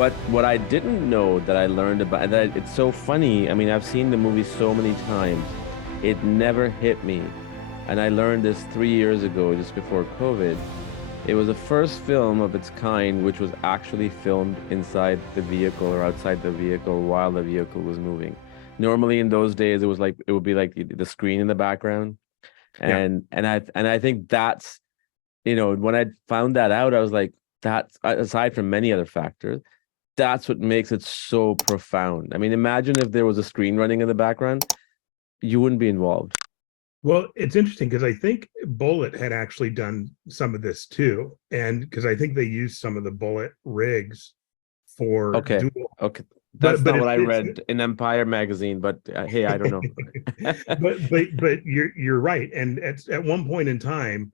what I didn't know that I learned about that it's so funny. I mean, I've seen the movie so many times. It never hit me. And I learned this 3 years ago, just before COVID. It was the first film of its kind which was actually filmed inside the vehicle or outside the vehicle while the vehicle was moving. Normally in those days it would be like the screen in the background. Yeah. And I think that's, when I found that out, I was like, that's aside from many other factors, that's what makes it so profound. I mean, imagine if there was a screen running in the background, you wouldn't be involved. Well, it's interesting because I think Bullet had actually done some of this too. And because I think they used some of the Bullet rigs for Okay. Duel. Okay. That's But not what I it's read in Empire magazine, but hey, I don't know. but you're right. And at one point in time,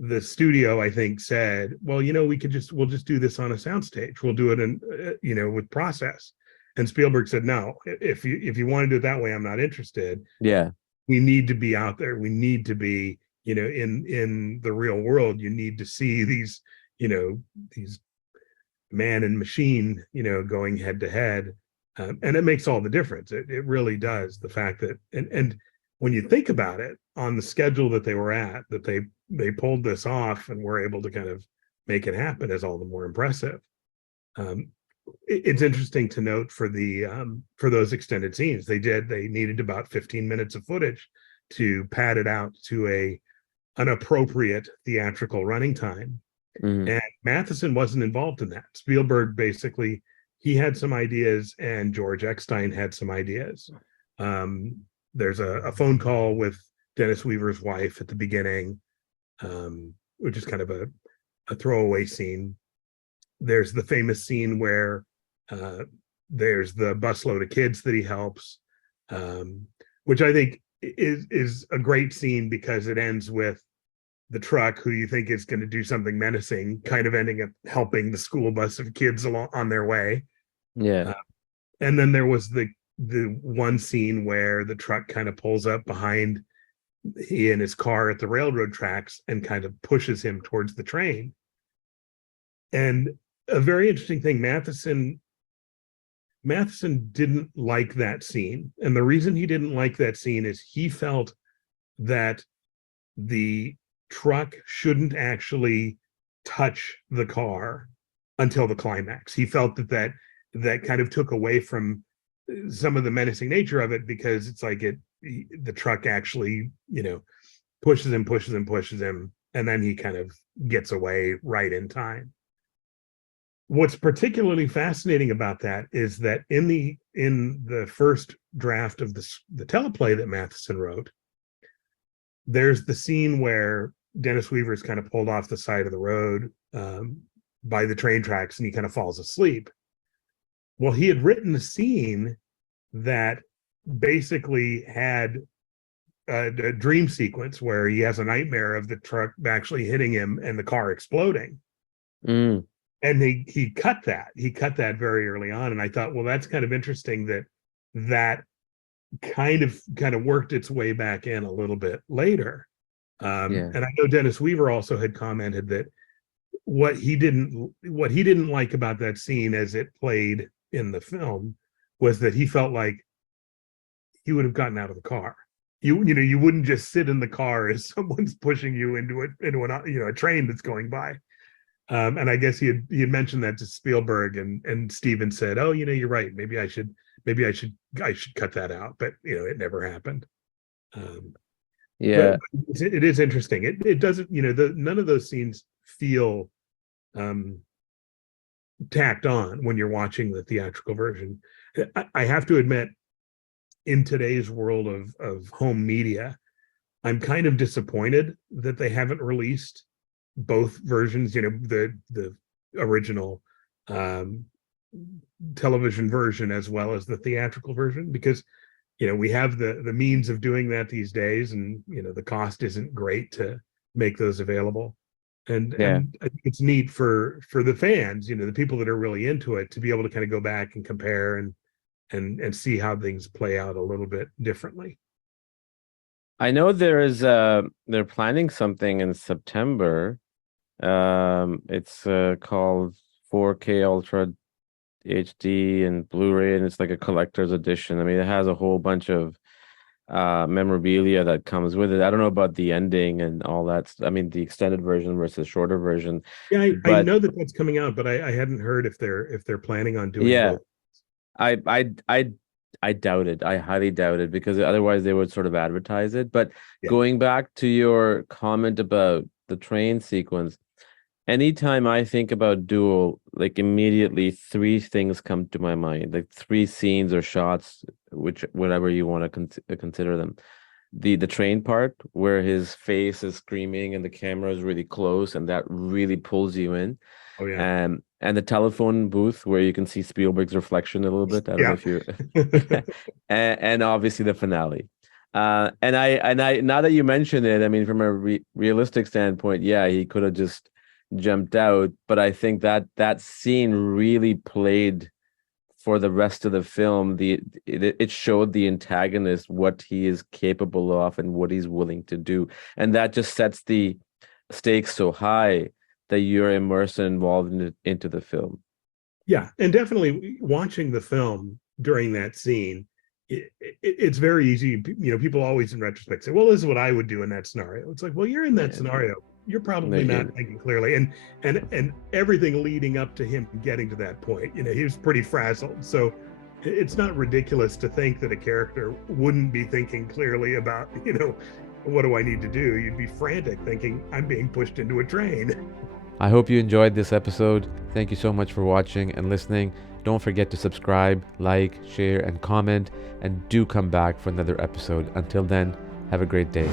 the studio, I think, said, well, we'll just do this on a soundstage. We'll do it in with process. And Spielberg said, no, if you want to do it that way, I'm not interested. Yeah. We need to be out there. We need to be, in the real world. You need to see these man and machine, going head to head. And it makes all the difference. It really does. The fact that, and when you think about it, on the schedule that they were at, that they pulled this off and were able to kind of make it happen is all the more impressive. Um, it's interesting to note for those extended scenes, they needed about 15 minutes of footage to pad it out to an appropriate theatrical running time. Mhm. And Matheson wasn't involved in that. Spielberg basically, he had some ideas and George Eckstein had some ideas. There's a phone call with Dennis Weaver's wife at the beginning, which is kind of a throwaway scene. There's the famous scene where there's the busload of kids that he helps, which I think is a great scene because it ends with the truck, who you think is going to do something menacing, kind of ending up helping the school bus of kids along on their way. Yeah. And then there was the one scene where the truck kind of pulls up behind he and his car at the railroad tracks and kind of pushes him towards the train. And a very interesting thing, Matheson didn't like that scene. And the reason he didn't like that scene is he felt that the truck shouldn't actually touch the car until the climax. He felt that kind of took away from some of the menacing nature of it, because it's like the truck actually, pushes him, and then he kind of gets away right in time. What's particularly fascinating about that is that in the first draft of the teleplay that Matheson wrote, there's the scene where Dennis Weaver is kind of pulled off the side of the road by the train tracks, and he kind of falls asleep. Well, he had written a scene that basically had a dream sequence where he has a nightmare of the truck actually hitting him and the car exploding. Mm. And he cut that very early on. And I thought, well, that's kind of interesting that kind of worked its way back in a little bit later. Yeah. And I know Dennis Weaver also had commented that what he didn't like about that scene as it played in the film was that he felt like he would have gotten out of the car. You wouldn't just sit in the car as someone's pushing you into a train that's going by. And I guess he had mentioned that to Spielberg, and Steven said, "Oh, you're right. Maybe I should cut that out." But it never happened. Yeah. But it is interesting. It doesn't, none of those scenes feel tacked on when you're watching the theatrical version. I have to admit, in today's world of home media, I'm kind of disappointed that they haven't released both versions, the original television version as well as the theatrical version, because we have the means of doing that these days, and the cost isn't great to make those available. And Yeah. I think it's neat for the fans, the people that are really into it, to be able to kind of go back and compare and see how things play out a little bit differently. I know they're planning something in September. It's called 4K Ultra HD and Blu-ray, and it's like a collector's edition. I mean, it has a whole bunch of memorabilia that comes with it. I don't know about the ending and all that. I mean, the extended version versus shorter version, Yeah, I but know that that's coming out, but I hadn't heard if they're planning on doing yeah, both. I I I I doubt it. I highly doubt it because otherwise they would sort of advertise it. But Yeah. going back to your comment about the train sequence, anytime I think about Duel, like immediately three things come to my mind, like three scenes or shots, which whatever you want to consider them. The train part where his face is screaming and the camera is really close and that really pulls you in. Oh yeah. And the telephone booth where you can see Spielberg's reflection a little bit. I don't know Yeah. if you and obviously the finale. And I now that you mention it, I mean, from a realistic standpoint, yeah, he could have just jumped out, but I think that that scene really played for the rest of the film. It showed the antagonist what he is capable of and what he's willing to do, and that just sets the stakes so high that you're immersed and involved into the film. Yeah, and definitely watching the film during that scene, it's very easy. You know, people always in retrospect say, "Well, this is what I would do in that scenario." It's like, well, you're in that Yeah, scenario. You're no, probably not thinking clearly, and everything leading up to him getting to that point, you know, he was pretty frazzled. So it's not ridiculous to think that a character wouldn't be thinking clearly about, you know, what do I need to do? You'd be frantic thinking, I'm being pushed into a train. I hope you enjoyed this episode. Thank you so much for watching and listening. Don't forget to subscribe, like, share, and comment, and do come back for another episode. Until then, have a great day.